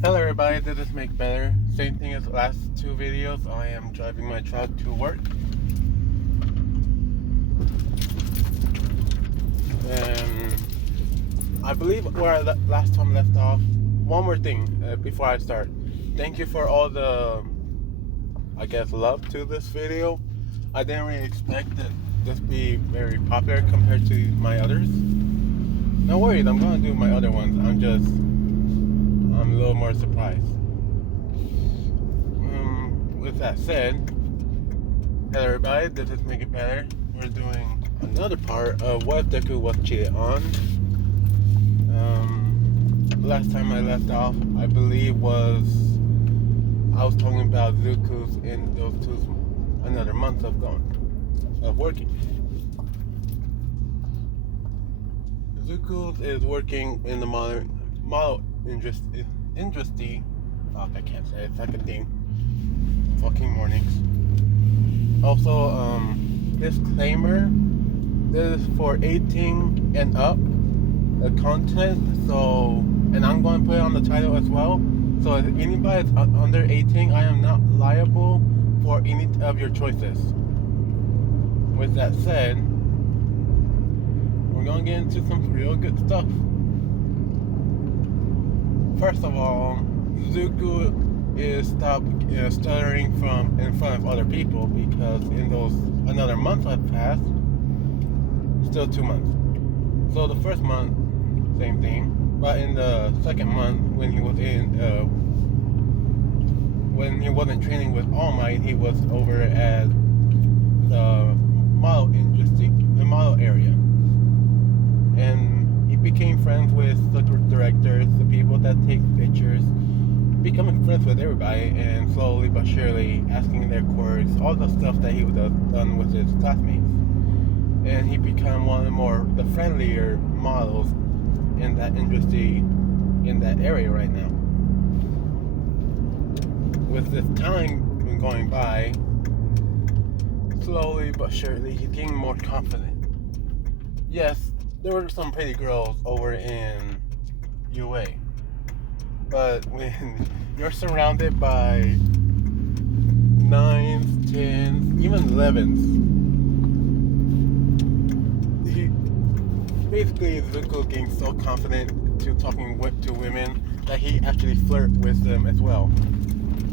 Hello everybody, this is Make Better. Same thing as the last two videos. I am driving my truck to work. And I believe where I last time left off. One more thing before I start. Thank you for all the, love to this video. I didn't really expect that this be very popular compared to my others. No worries, I'm gonna do my other ones. I'm a little more surprised. With that said, hello everybody, this is Make It Better. We're doing another part of what Deku was cheated on. Last time I left off, I believe I was talking about Zuku's in those another month of working. Zuku's is working in the model industry. Fuck, I can't say it. It's like a thing. Fucking mornings. Also, disclaimer: this is for 18 and up content. So, and I'm going to put it on the title as well. So, if anybody's under 18, I am not liable for any of your choices. With that said, we're gonna get into some real good stuff. First of all, Zuko is stopped stuttering from in front of other people because in those another month have passed, still 2 months. So the first month, same thing, but in the second month when he wasn't training with All Might, he was over at the model industry, the model area, and he became friends with the directors, the people that take pictures, becoming friends with everybody, and slowly but surely asking their quirks, all the stuff that he would have done with his classmates. And he became one of the friendlier models in that industry, in that area right now. With this time going by, slowly but surely, he's getting more confident. Yes, there were some pretty girls over in UA, but when you're surrounded by 9s, 10s, even 11s, basically Zuko's getting so confident to talking to women that he actually flirt with them as well.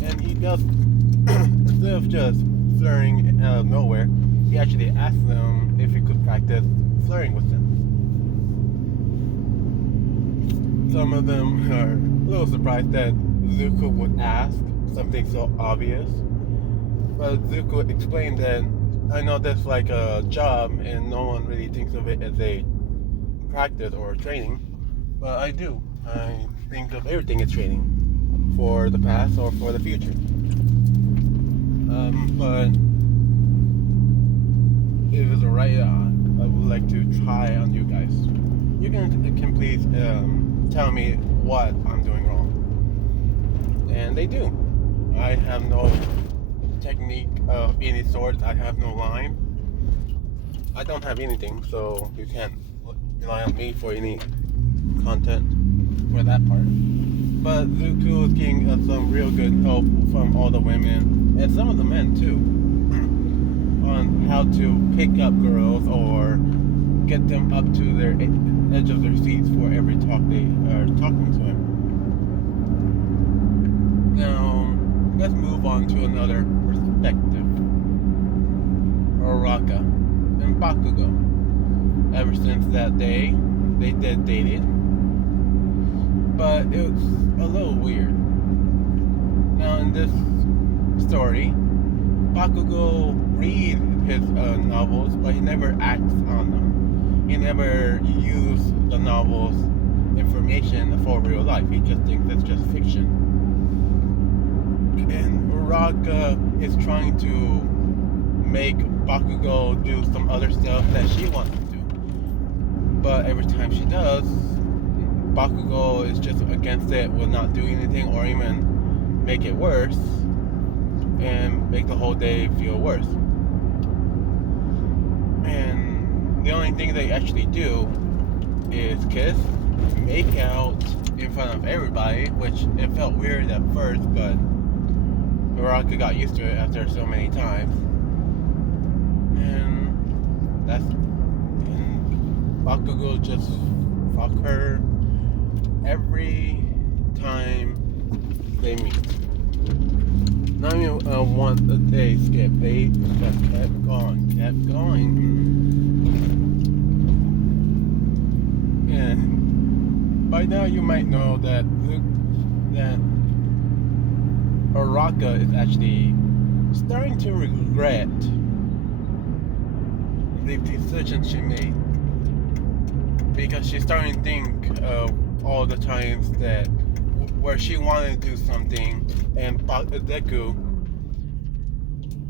And he does, instead of just flirting out of nowhere, he actually asks them if he could practice flirting with them. Some of them are a little surprised that Zuko would ask something so obvious. But Zuko explained that I know that's like a job and no one really thinks of it as a practice or training. But I do. I think of everything as training for the past or for the future. But if it's alright, I would like to try on you guys. You can please tell me what I'm doing wrong. And they do. I have no technique of any sort. I have no line. I don't have anything, so you can't rely on me for any content for that part. But Zuko is getting some real good help from all the women and some of the men too on how to pick up girls or get them up to their edge of their seats for every talk they are talking to him. Now, let's move on to another perspective. Uraraka and Bakugo. Ever since that day, they did dated, but it was a little weird. Now, in this story, Bakugo reads his novels, but he never acts on them. He never used the novel's information for real life. He just thinks it's just fiction. And Uraraka is trying to make Bakugo do some other stuff that she wants to do. But every time she does, Bakugo is just against it, will not do anything or even make it worse and make the whole day feel worse. And the only thing they actually do is kiss make out in front of everybody, which it felt weird at first, but Uraraka got used to it after so many times. And Bakugo just fuck her every time they meet. Not even one day skip. They just kept going. And by now you might know that Uraraka is actually starting to regret the decision she made, because she's starting to think of all the times that where she wanted to do something and Deku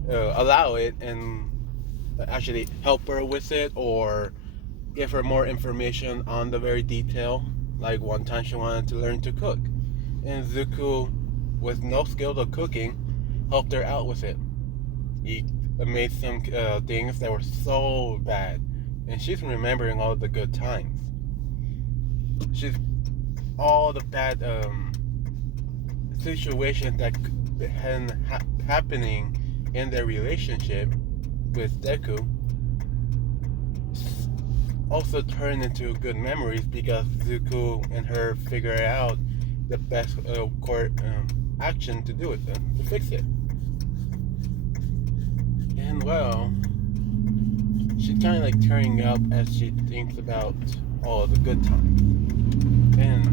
allow it and actually help her with it or give her more information on the very detail. Like one time she wanted to learn to cook, and Zuko, with no skill of cooking, helped her out with it. He made some things that were so bad, and she's remembering all the good times. She's all the bad situations that had happening in their relationship with Deku also turned into good memories, because Zuko and her figured out the best action to do it, to fix it. And well, she's kind of like tearing up as she thinks about all the good times. And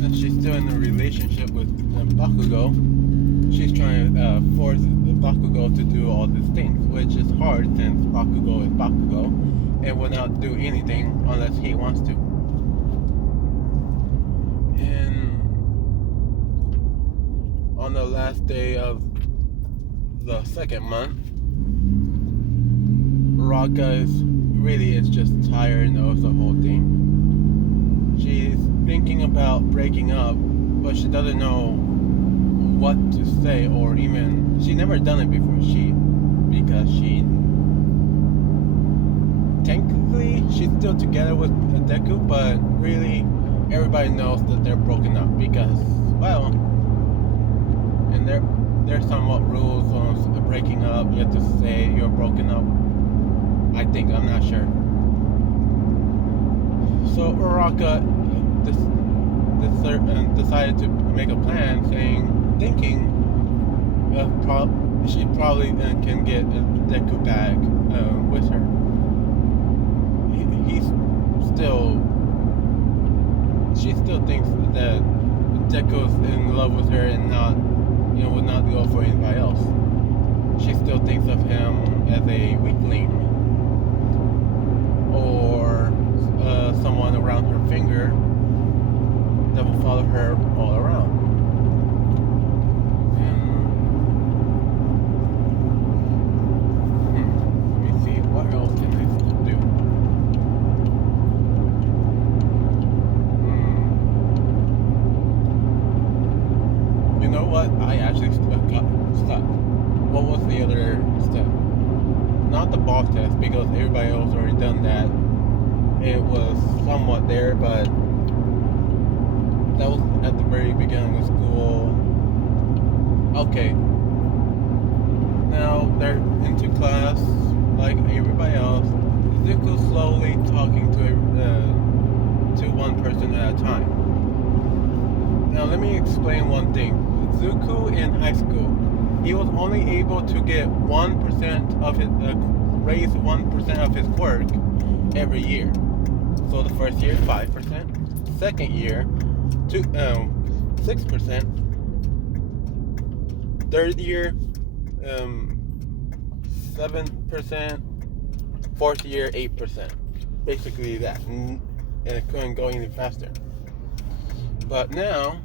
since she's still in a relationship with Bakugo, she's trying to force Bakugo to do all these things, which is hard since Bakugo is Bakugo and will not do anything unless he wants to. And on the last day of the second month, Uraraka is just tired of the whole thing. She's thinking about breaking up, but she doesn't know what to say, or even she never done it before. Because technically she's still together with Deku, but really everybody knows that they're broken up, because and there's somewhat rules on breaking up. You have to say you're broken up. I think, I'm not sure. So Uraraka decided to make a plan, thinking she probably can get Deku back with her. She still thinks that Deku's in love with her and would not go for anybody else. She still thinks of him as a weakling, or someone around her finger that will follow her all around. Let me see, what else can I do? You know what? I actually got stuck. What was the other step? Not the boss test, because everybody else already done that. It was somewhat there, but that was at the very beginning of school. Okay. Now they're into class like everybody else. Zuko's slowly talking to one person at a time. Now let me explain one thing. Zuko in high school, he was only able to get 1% of his raise 1% of his quirk every year. So the first year 5%, second year 6%, third year 7%, fourth year 8%. Basically that, and it couldn't go any faster. But now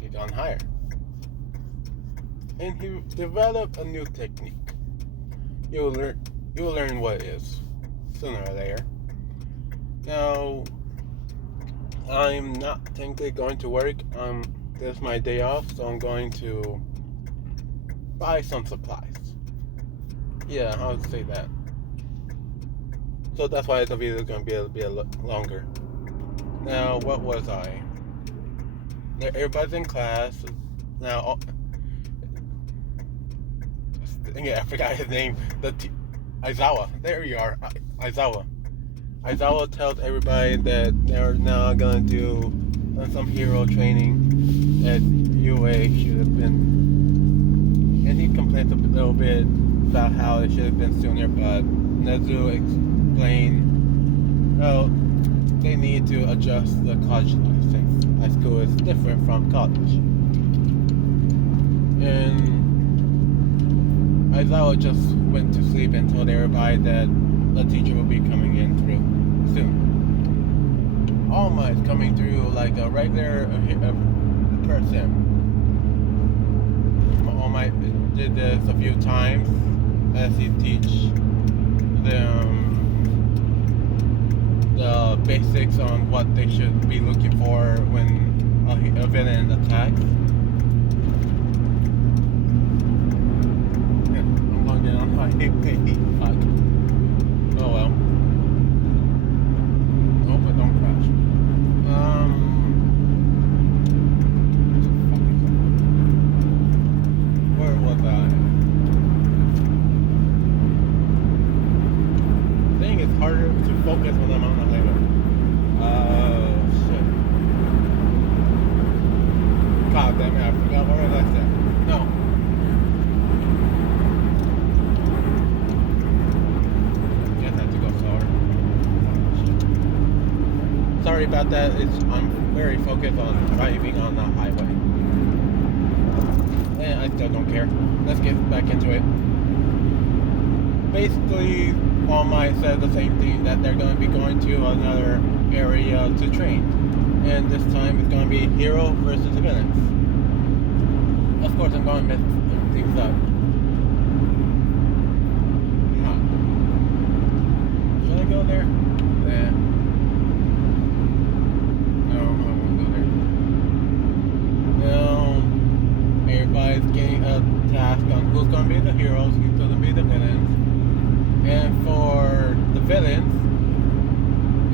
he's gone higher, and he developed a new technique. You will learn what it is sooner or later. Now, I'm not technically going to work. This is my day off, so I'm going to buy some supplies. Yeah, I would say that. So that's why the video is going to be a bit longer. Now, what was I? Everybody's in class. Now, yeah, I forgot his name. Aizawa. There you are. Aizawa. Aizawa tells everybody that they're now gonna do some hero training at UA should have been. And he complains a little bit about how it should have been sooner, but Nezu explained, oh, they need to adjust the college license. High school is different from college. And Aizawa just went to sleep and told everybody that the teacher will be coming in through soon. Alma is coming through like a regular person. Alma did this a few times as he teach them the basics on what they should be looking for when a villain attacks. I'm going down on my fuck. Oh well. Hope it don't crash. Where was I? I think it's harder to focus when I'm on the highway. Shit. God damn it, I forgot where I left that. No. Guess I have to go slower. Sorry about that. I'm very focused on driving on the highway. And I still don't care. Let's get back into it. Basically, All Might said the same thing, that they're going to be going to another area to train. And this time it's going to be hero versus villains. Of course, I'm going to mess things up. Huh. Should I go there? Yeah. No, I won't go there. No. Everybody's getting a task on who's going to be the heroes, who's going to be the villains. And for the villains,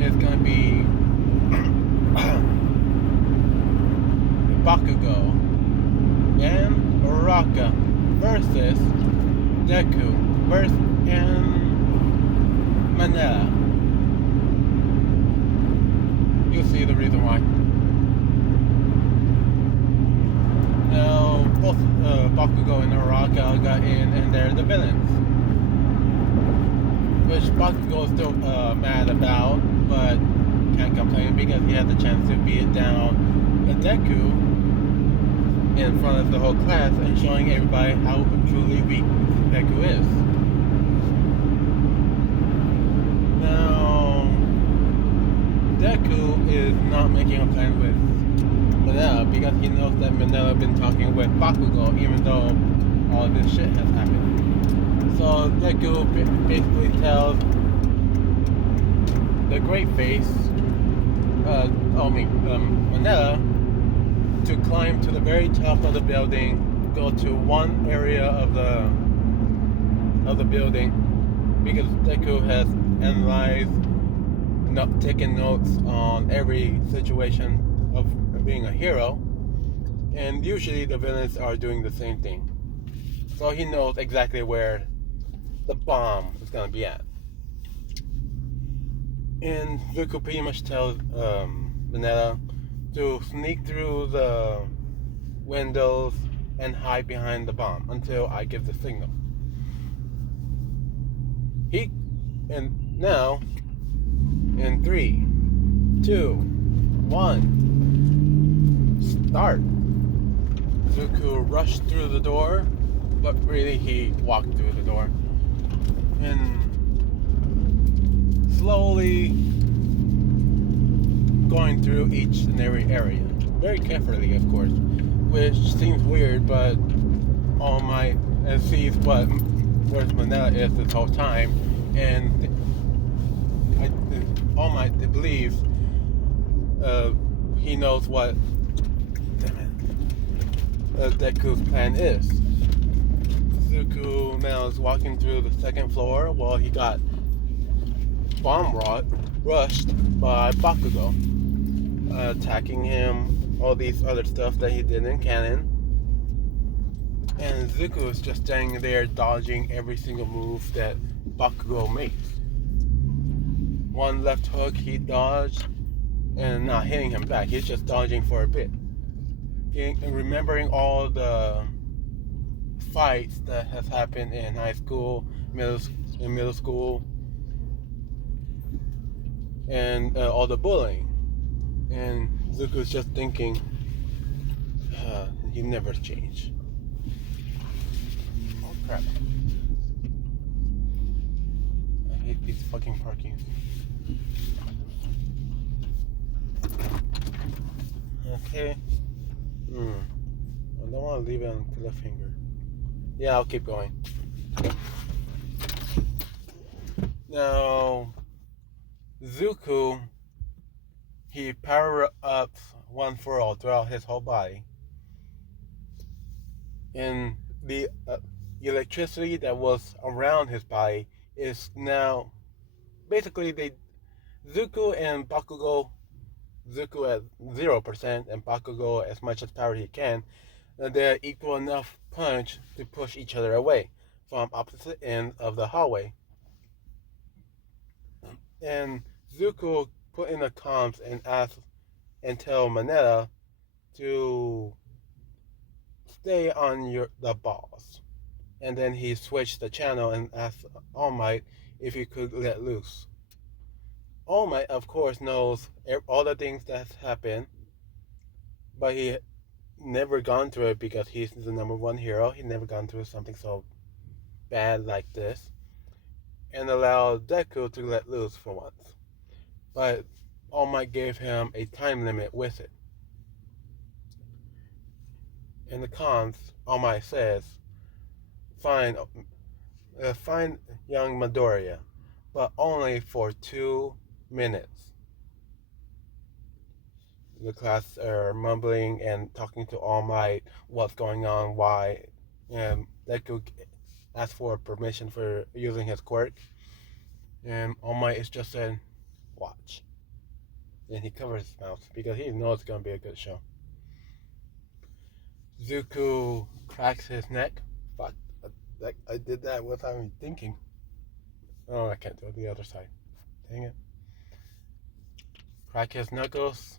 it's going to be Bakugo and Uraka versus Deku and Manila. You'll see the reason why. Now, both Bakugo and Uraka got in, and they're the villains. Which Bakugo is still mad about, but can't complain because he had the chance to beat down a Deku in front of the whole class and showing everybody how truly weak Deku is. Now, Deku is not making a plan with Manila because he knows that Manila has been talking with Bakugo even though all this shit has happened. So Deku basically tells the Great Face, Manila, to climb to the very top of the building, go to one area of the building, because Deku has analyzed, taken notes on every situation of being a hero, and usually the villains are doing the same thing. So he knows exactly where the bomb is gonna be at. And Deku pretty much tells Vanilla to sneak through the windows and hide behind the bomb until I give the signal. And now, in 3, 2, 1, start. Zuko rushed through the door, but really he walked through the door. And slowly going through each and every area. Very carefully, of course, which seems weird, but All Might sees where Manila is this whole time, and All Might believes he knows what Deku's plan is. Zuko now is walking through the second floor while he got rushed by Bakugo. attacking him, all these other stuff that he did in canon. And Zuko is just standing there dodging every single move that Bakugo makes. One left hook he dodged and not hitting him back. He's just dodging for a bit. Remembering all the fights that has happened in high school, middle school, and all the bullying. And Zuko's just thinking, he never changed. Oh crap. I hate these fucking parkings. Okay. I don't want to leave it on cliffhanger. Yeah, I'll keep going. Now, Zuko, he power-ups one for all throughout his whole body. And the electricity that was around his body is now basically Zuko and Bakugo, Zuko at 0% and Bakugo as much as power he can, they're equal enough punch to push each other away from opposite ends of the hallway. And Zuko put in the comms and asked and tell Mineta to stay on the balls. And then he switched the channel and asked All Might if he could let loose. All Might, of course, knows all the things that's happened, but he never gone through it because he's the number one hero. He never gone through something so bad like this, and allowed Deku to let loose for once. But All Might gave him a time limit with it. In the comms, All Might says, find young Midoriya, but only for 2 minutes. The class are mumbling and talking to All Might, what's going on, why, and Deku asked for permission for using his quirk, and All Might is just saying, watch. And he covers his mouth because he knows it's going to be a good show. Zuko cracks his neck. Fuck, I did that without even thinking. Oh, I can't do it the other side. Dang it. Crack his knuckles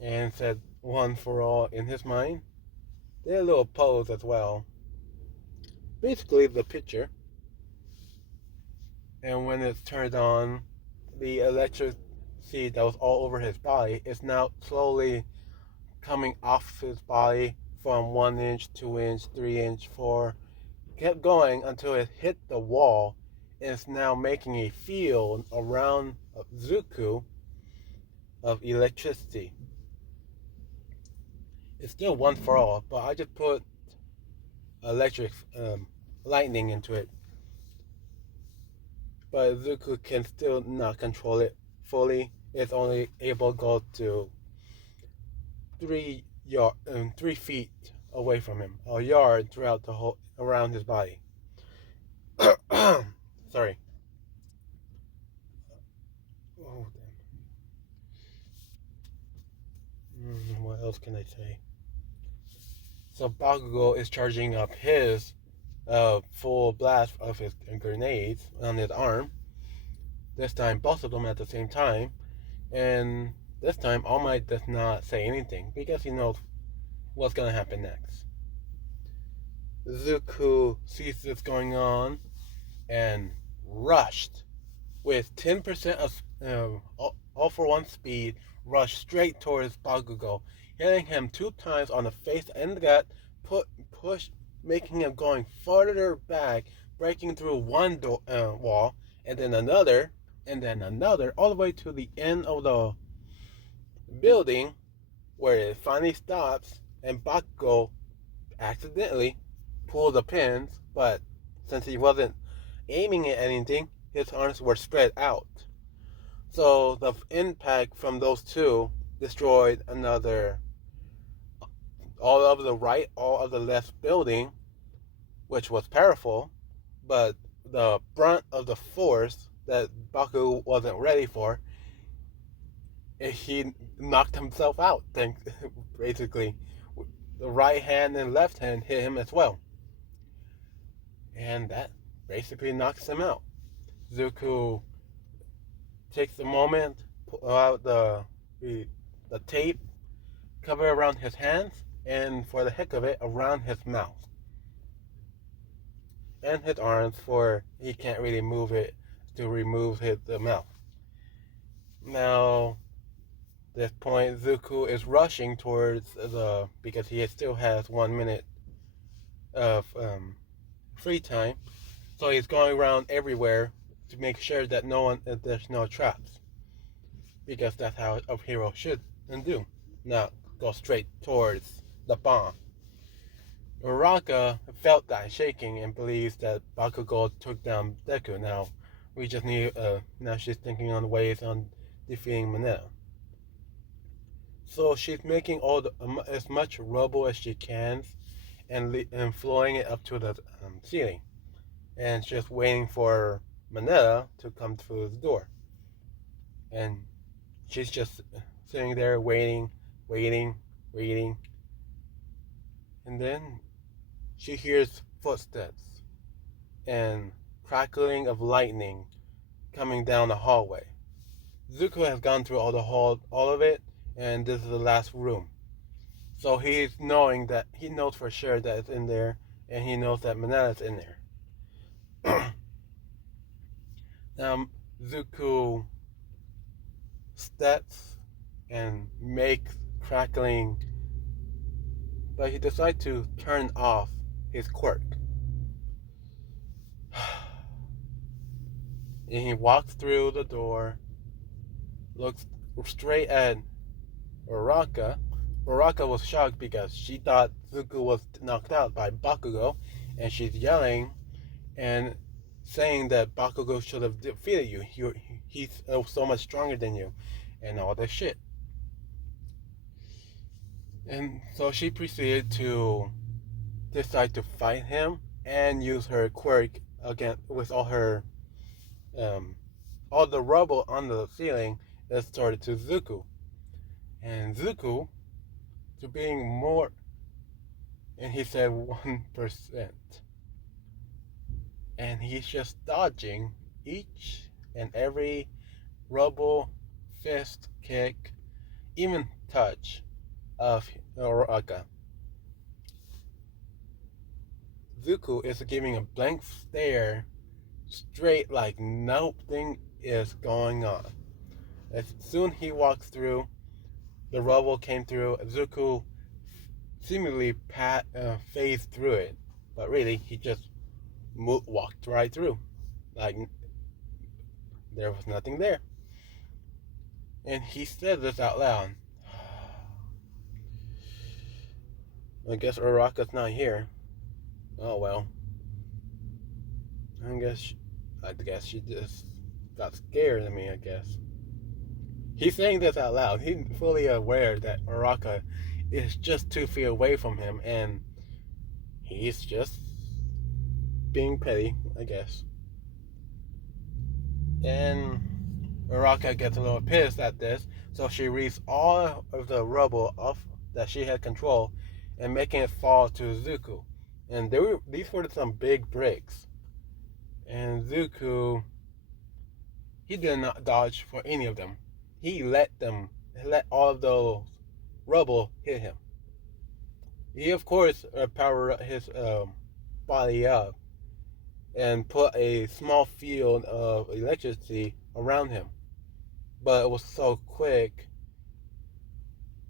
and said one for all in his mind. Did a little pose as well. Basically the picture. And when it's turned on, the electricity that was all over his body is now slowly coming off his body from 1 inch, 2 inch, 3 inch, 4. Kept going until it hit the wall and is now making a field around Zuko of electricity. It's still one for all, but I just put electric lightning into it. But Zuko can still not control it fully. It's only able to go to 3 feet away from him, a yard throughout the whole around his body. Sorry. Oh damn. What else can I say? So Bakugo is charging up his full blast of his grenades on his arm. This time, both of them at the same time, and this time All Might does not say anything because he knows what's going to happen next. Zuko sees this going on and rushed with 10% of all for one speed, rushed straight towards Bakugo, hitting him 2 times on the face and the gut, push, making him going farther back, breaking through one wall, and then another, all the way to the end of the building, where it finally stops, and Bakugo accidentally pulled the pins, but since he wasn't aiming at anything, his arms were spread out. So the impact from those two destroyed all of the right, all of the left building, which was powerful, but the brunt of the force that Baku wasn't ready for he knocked himself out. Basically, the right hand and left hand hit him as well, and that basically knocks him out. Zuko takes a moment, pull out the tape, cover around his hands, and for the heck of it, around his mouth and his arms, for he can't really move it to remove the mouth. Now, this point, Zuko is rushing towards because he still has 1 minute of free time, so he's going around everywhere to make sure that there's no traps, because that's how a hero should and do, not go straight towards the bomb. Uraka felt that shaking and believes that Bakugo took down Deku. Now she's thinking on ways on defeating Mineta. So she's making as much rubble as she can and flowing it up to the ceiling, and just waiting for Mineta to come through the door. And she's just sitting there waiting, and then she hears footsteps and crackling of lightning coming down the hallway. Zuko has gone through all of it, and this is the last room. So he knows for sure that it's in there, and he knows that Mineta's in there. Now Zuko steps and makes crackling, but he decides to turn off his quirk. And he walks through the door, looks straight at Uraka. Uraka was shocked because she thought Zuko was knocked out by Bakugo, and she's yelling and saying that Bakugo should have defeated you. He's so much stronger than you, and all this shit. And so she proceeded to decide to fight him and use her quirk again with all the rubble on the ceiling is started to Zuko. And Zuko, to being more, and he said 1%. And he's just dodging each and every rubble, fist, kick, even touch of Uraka. Zuko is giving a blank stare, straight like nothing is going on. As soon he walks through, the rubble came through. Zuko seemingly phased through it, but really he just walked right through, like there was nothing there. And he said this out loud. I guess Uraka's not here. Oh well. I guess she just got scared of me, I guess. He's saying this out loud. He's fully aware that Uraka is just 2 feet away from him, and he's just being petty, I guess. And Uraka gets a little pissed at this, so she reads all of the rubble off that she had control and making it fall to Zuko. And these were some big bricks. And Zuko, he did not dodge for any of them. He let all of those rubble hit him. He, of course, powered his body up and put a small field of electricity around him. But it was so quick,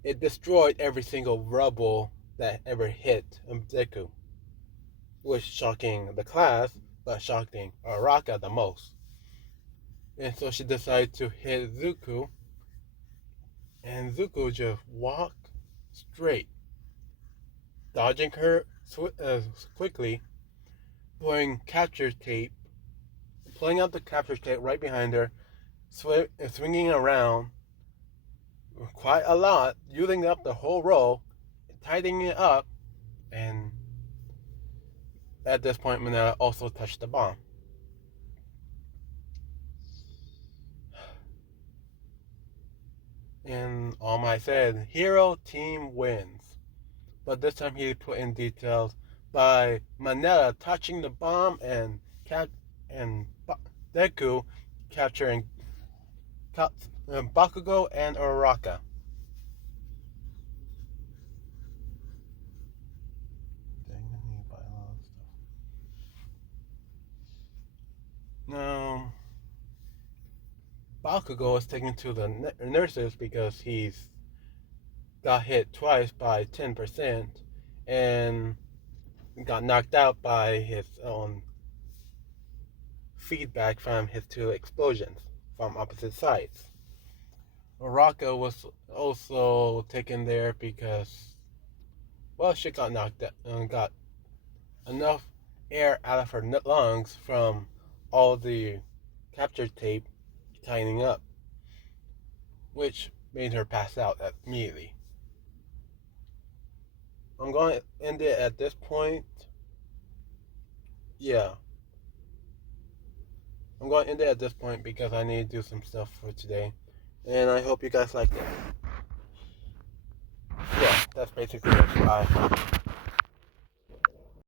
it destroyed every single rubble that ever hit Deku, which shocking the class, but shocking Uraka the most. And so she decided to hit Zuko, and Zuko just walked straight, dodging her quickly, pulling out the capture tape right behind her, swinging around quite a lot, using up the whole roll, tightening it up, and at this point, Mineta also touched the bomb. And All Might said, "Hero team wins." But this time he put in details by Manetta touching the bomb and Deku capturing Bakugo and Uraraka. Now, Bakugo was taken to the nurses because he's got hit twice by 10% and got knocked out by his own feedback from his two explosions from opposite sides. Uraraka was also taken there because, well, she got knocked out and got enough air out of her lungs from all the capture tape tightening up, which made her pass out immediately. I'm going to end it at this point. Yeah. I'm going to end it at this point because I need to do some stuff for today. And I hope you guys liked it. Yeah, that's basically it. Bye.